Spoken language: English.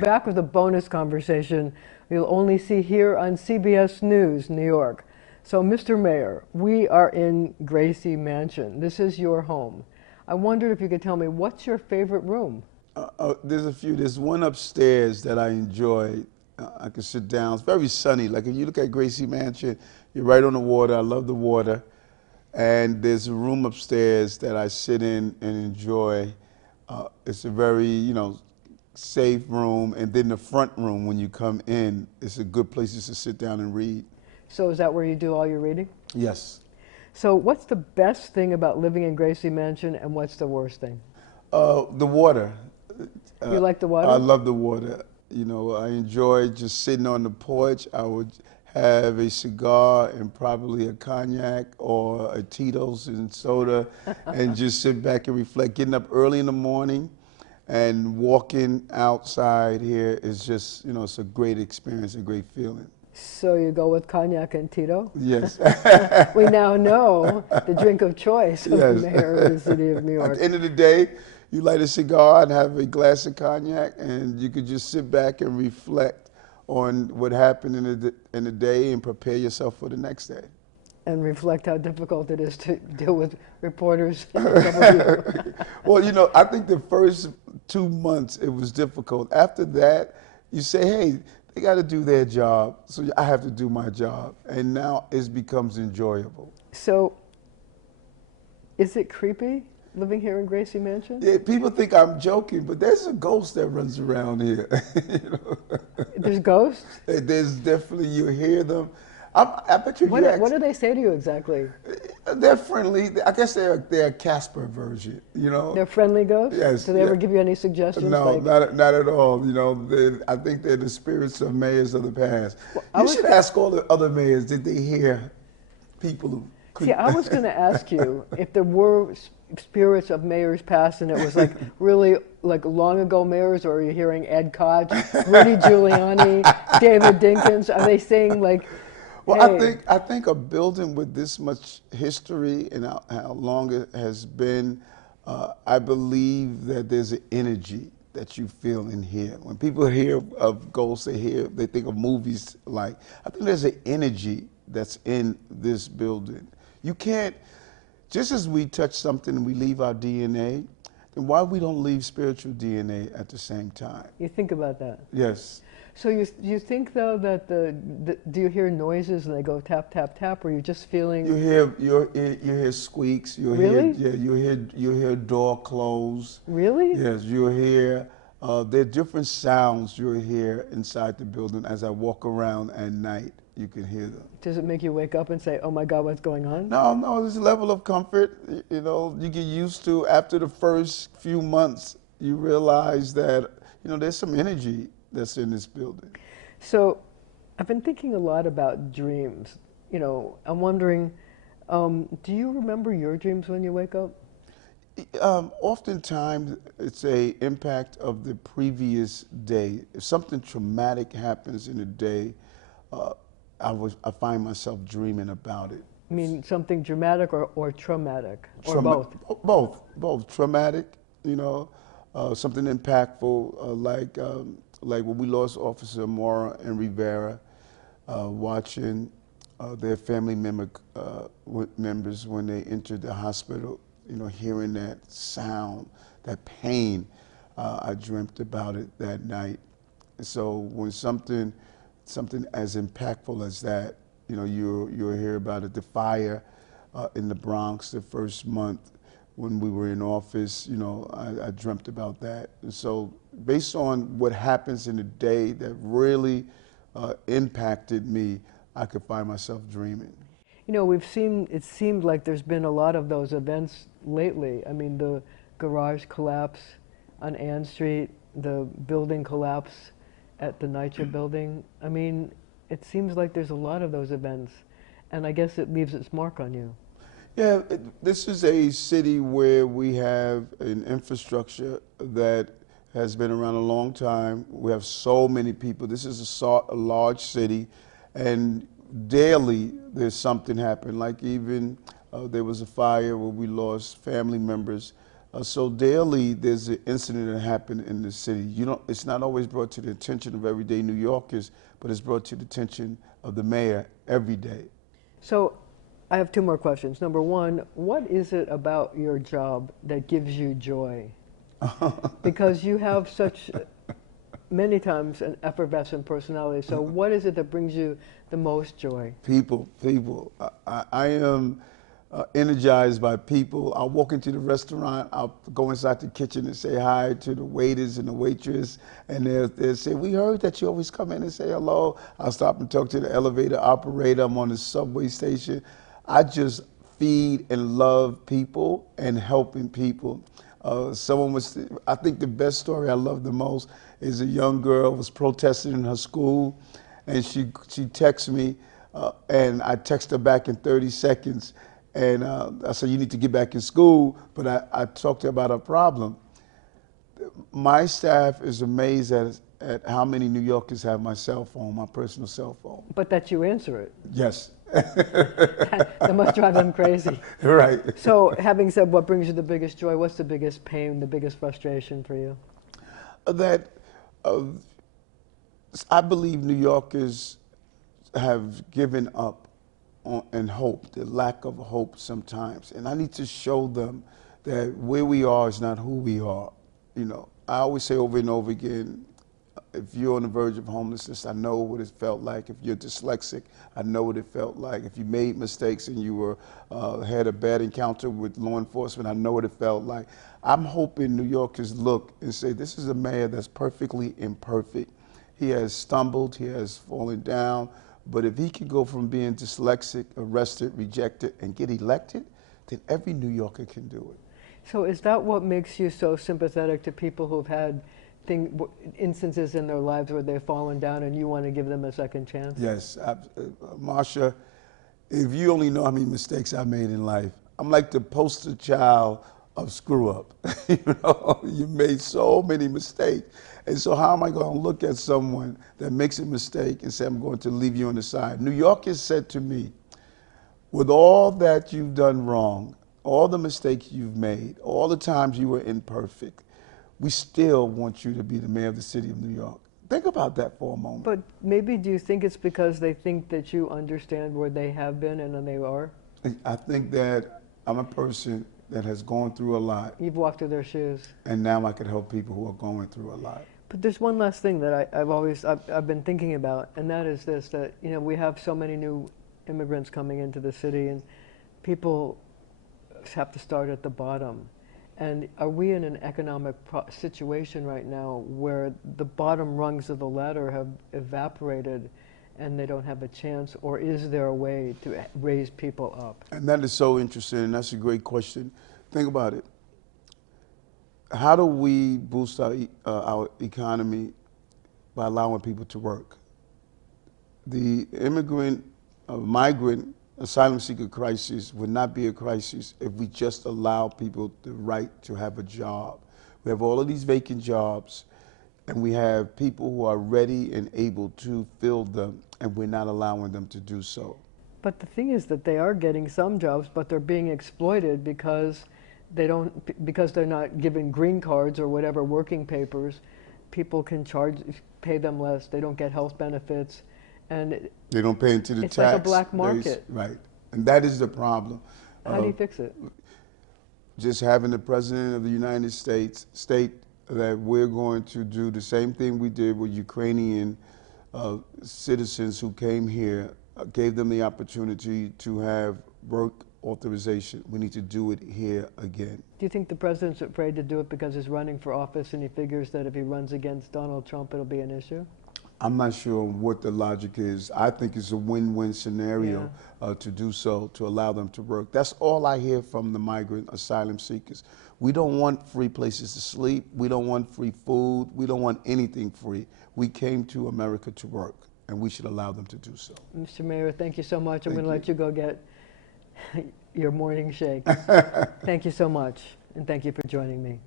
back with a bonus conversation you'll only see here on CBS News New York. So, Mr. Mayor, we are in Gracie Mansion. This is your home. I wondered if you could tell me, what's your favorite room? There's a few. There's one upstairs that I enjoy. I can sit down. It's very sunny. Like if you look at Gracie Mansion, you're right on the water. I love the water. And there's a room upstairs that I sit in and enjoy. It's a very, safe room. And then the front room, when you come in, it's a good place to sit down and read. So is that where you do all your reading? Yes. So what's the best thing about living in Gracie Mansion, and what's the worst thing? The water. You like the water? I love the water. I enjoy just sitting on the porch. I would have a cigar and probably a cognac or a Tito's and soda and just sit back and reflect. Getting up early in the morning and walking outside here is just, it's a great experience, a great feeling. So you go with cognac and Tito? Yes. We now know the drink of choice of the mayor of the city of New York. At the end of the day, you light a cigar and have a glass of cognac, and you could just sit back and reflect on what happened in the day and prepare yourself for the next day. And reflect how difficult it is to deal with reporters. Well, I think the first 2 months it was difficult. After that, you say, hey, they got to do their job, so I have to do my job. And now it becomes enjoyable. So, is it creepy living here in Gracie Mansion? Yeah, people think I'm joking, but there's a ghost that runs around here. There's ghosts? There's definitely, you hear them. I bet you. What do they say to you exactly? They're friendly. I guess they're a Casper version, They're friendly ghosts? Yes. Do they ever give you any suggestions? No, not at all. I think they're the spirits of mayors of the past. Well, you should ask all the other mayors, did they hear people who could... See, I was going to ask you if there were spirits of mayors past, and it was like really like long ago mayors, or are you hearing Ed Koch, Rudy Giuliani, David Dinkins? Are they saying like... Well, hey. I think a building with this much history and how long it has been, I believe that there's an energy that you feel in here. When people hear of ghosts, they think of movies like. I think there's an energy that's in this building. You can't, just as we touch something and we leave our DNA, then why we don't leave spiritual DNA at the same time? You think about that? Yes. So you think though that do you hear noises and they go tap tap tap, or are you just feeling? You hear squeaks. Really? You hear door close. Really? Yes, you hear. There are different sounds you hear inside the building. As I walk around at night, you can hear them. Does it make you wake up and say, "Oh my God, what's going on"? No. There's a level of comfort. You get used to. After the first few months, you realize that there's some energy that's in this building. So I've been thinking a lot about dreams. I'm wondering, do you remember your dreams when you wake up? Oftentimes it's a impact of the previous day. If something traumatic happens in a day, I find myself dreaming about it. I mean, something dramatic or traumatic, or both? Both. Traumatic, something impactful, like when we lost Officer Mora and Rivera, watching their family members when they entered the hospital, hearing that sound, that pain. I dreamt about it that night. So when something as impactful as that, you'll hear about it. The fire in the Bronx the first month when we were in office, I dreamt about that. And so based on what happens in the day that really impacted me, I could find myself dreaming. It seemed like there's been a lot of those events lately. I mean, the garage collapse on Ann Street, the building collapse at the NYCHA building. I mean, it seems like there's a lot of those events, and I guess it leaves its mark on you. Yeah, this is a city where we have an infrastructure that has been around a long time. We have so many people. This is a large city, and daily there's something happening. Like even there was a fire where we lost family members So daily, there's an incident that happened in the city. You know, it's not always brought to the attention of everyday New Yorkers, but it's brought to the attention of the mayor every day. So I have two more questions. Number one, what is it about your job that gives you joy? Because you have such many times an effervescent personality. So what is it that brings you the most joy? People, people. I am energized by people. I'll walk into the restaurant, I'll go inside the kitchen and say hi to the waiters and the waitress, and they'll say, we heard that you always come in and say hello. I'll stop and talk to the elevator operator. I'm on the subway station. I just feed and love people and helping people. I think the best story I love the most is a young girl was protesting in her school, and she texted me, and I text her back in 30 seconds, and I said, you need to get back in school, but I talked to her about her problem. My staff is amazed at how many New Yorkers have my cell phone, my personal cell phone. But that you answer it. Yes. That must drive them crazy. Right. So having said what brings you the biggest joy, what's the biggest pain, the biggest frustration for you? That I believe New Yorkers have given up on hope, the lack of hope sometimes. And I need to show them that where we are is not who we are. You know, I always say over and over again, if you're on the verge of homelessness, I know what it felt like. If you're dyslexic, I know what it felt like. If you made mistakes and you had a bad encounter with law enforcement, I know what it felt like. I'm hoping New Yorkers look and say, this is a mayor that's perfectly imperfect. He has stumbled, he has fallen down, but if he can go from being dyslexic, arrested, rejected, and get elected, then every New Yorker can do it. So is that what makes you so sympathetic to people who've had instances in their lives where they've fallen down and you want to give them a second chance? Yes. Marsha, if you only know how many mistakes I made in life, I'm like the poster child of screw up. You know, you made so many mistakes. And so how am I going to look at someone that makes a mistake and say, I'm going to leave you on the side? New York has said to me, with all that you've done wrong, all the mistakes you've made, all the times you were imperfect, we still want you to be the mayor of the city of New York. Think about that for a moment. But maybe do you think it's because they think that you understand where they have been and then they are? I think that I'm a person that has gone through a lot. You've walked through their shoes. And now I can help people who are going through a lot. But there's one last thing that I've been thinking about, and that is this, that, you know, we have so many new immigrants coming into the city, and people have to start at the bottom. And are we in an economic situation right now where the bottom rungs of the ladder have evaporated and they don't have a chance, or is there a way to raise people up? And that is so interesting, and that's a great question. Think about it. How do we boost our economy? By allowing people to work. The migrant asylum seeker crisis would not be a crisis if we just allow people the right to have a job. We have all of these vacant jobs, and we have people who are ready and able to fill them, and we're not allowing them to do so. But the thing is that they are getting some jobs, but they're being exploited because they're not given green cards or whatever working papers. People can pay them less. They don't get health benefits. And they don't pay into the tax. It's like a black market. Right. And that is the problem. How do you fix it? Just having the President of the United States state that we're going to do the same thing we did with Ukrainian citizens who came here, gave them the opportunity to have work authorization. We need to do it here again. Do you think the President's afraid to do it because he's running for office and he figures that if he runs against Donald Trump, it'll be an issue? I'm not sure what the logic is. I think it's a win-win scenario to do so, to allow them to work. That's all I hear from the migrant asylum seekers. We don't want free places to sleep. We don't want free food. We don't want anything free. We came to America to work, and we should allow them to do so. Mr. Mayor, thank you so much. I'm going to let you go get your morning shake. Thank you so much, and thank you for joining me.